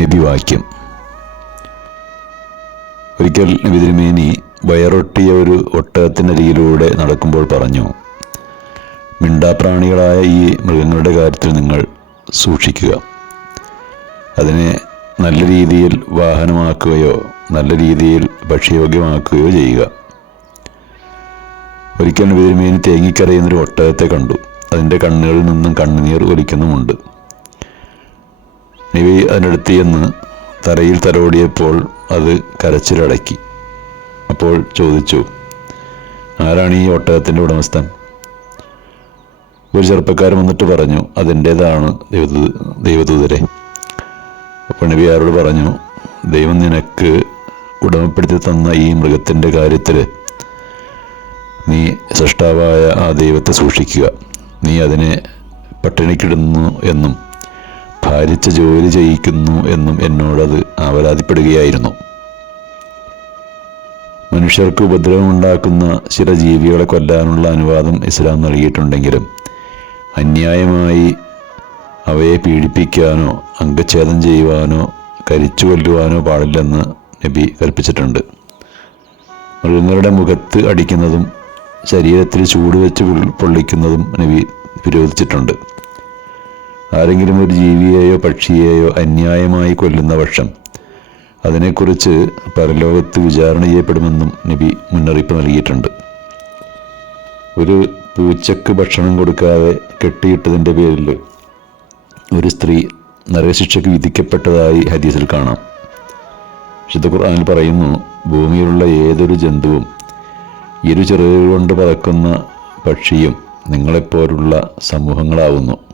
നബിവാക്യം ഒരിക്കൽ നബി തിരുമേനി വയറൊട്ടിയ ഒരു ഒട്ടകത്തിനരികിലൂടെ നടക്കുമ്പോൾ പറഞ്ഞു മിണ്ടാപ്രാണികളായ ഈ മൃഗങ്ങളുടെ കാര്യത്തിൽ നിങ്ങൾ സൂക്ഷിക്കുക. അതിനെ നല്ല രീതിയിൽ വാഹനമാക്കുകയോ നല്ല രീതിയിൽ ഭക്ഷ്യയോഗ്യമാക്കുകയോ ചെയ്യുക. ഒരിക്കൽ നബി തിരുമേനി തേങ്ങിക്കരയുന്നൊരു ഒട്ടകത്തെ കണ്ടു. അതിന്റെ കണ്ണുകളിൽ നിന്നും കണ്ണുനീർ ഒലിക്കുന്നുമുണ്ട്. നബി അതിനടുത്ത് ചെന്ന് തറയിൽ തലോടിയപ്പോൾ അത് കരച്ചിലടക്കി. അപ്പോൾ ചോദിച്ചു ആരാണ് ഈ ഒട്ടകത്തിന്റെ ഉടമസ്ഥൻ? ഒരു ചെറുപ്പക്കാരൻ വന്നിട്ട് പറഞ്ഞു അതിന്റേതാണ് ദൈവദൂ ദൈവദൂതരെ. അപ്പോൾ നബി ആരോട് പറഞ്ഞു ദൈവം നിനക്ക് ഉടമപ്പെടുത്തി തന്ന ഈ മൃഗത്തിന്റെ കാര്യത്തിൽ നീ സൃഷ്ടാവായ ആ ദൈവത്തെ സൂക്ഷിക്കുക. നീ അതിനെ പട്ടിണിക്കിടുന്നു എന്നും ഭാരിച്ച ജോലി ചെയ്യിക്കുന്നു എന്നും എന്നോടത് ആവലാതിപ്പെടുകയായിരുന്നു. മനുഷ്യർക്ക് ഉപദ്രവമുണ്ടാക്കുന്ന ചില ജീവികളെ കൊല്ലാനുള്ള അനുവാദം ഇസ്ലാം നൽകിയിട്ടുണ്ടെങ്കിലും അന്യായമായി അവയെ പീഡിപ്പിക്കാനോ അംഗച്ഛേദം ചെയ്യുവാനോ കരിച്ചു കൊല്ലുവാനോ പാടില്ലെന്ന് നബി കൽപ്പിച്ചിട്ടുണ്ട്. മൃഗങ്ങളുടെ മുഖത്ത് അടിക്കുന്നതും ശരീരത്തിൽ ചൂട് വെച്ച് പൊൾ- പൊള്ളിക്കുന്നതും നബി വിരോധിച്ചിട്ടുണ്ട്. ആരെങ്കിലും ഒരു ജീവിയെയോ പക്ഷിയെയോ അന്യായമായി കൊല്ലുന്ന പക്ഷം. അതിനെക്കുറിച്ച് പരലോകത്ത് വിചാരണ ചെയ്യപ്പെടുമെന്നും നബി മുന്നറിയിപ്പ് നൽകിയിട്ടുണ്ട്. ഒരു പൂച്ചക്ക് ഭക്ഷണം കൊടുക്കാതെ കെട്ടിയിട്ടതിന്റെ പേരിൽ ഒരു സ്ത്രീ നരകശിക്ഷയ്ക്ക് വിധിക്കപ്പെട്ടതായി ഹദീസിൽ കാണാം. വിശുദ്ധ ഖുർആാനിൽ പറയുന്നു ഭൂമിയിലുള്ള ഏതൊരു ജന്തുവും ഇരു ചെറുകൊണ്ട് കൊണ്ട് പറക്കുന്ന പക്ഷിയും നിങ്ങളെപ്പോലുള്ള സമൂഹങ്ങളാവുന്നു.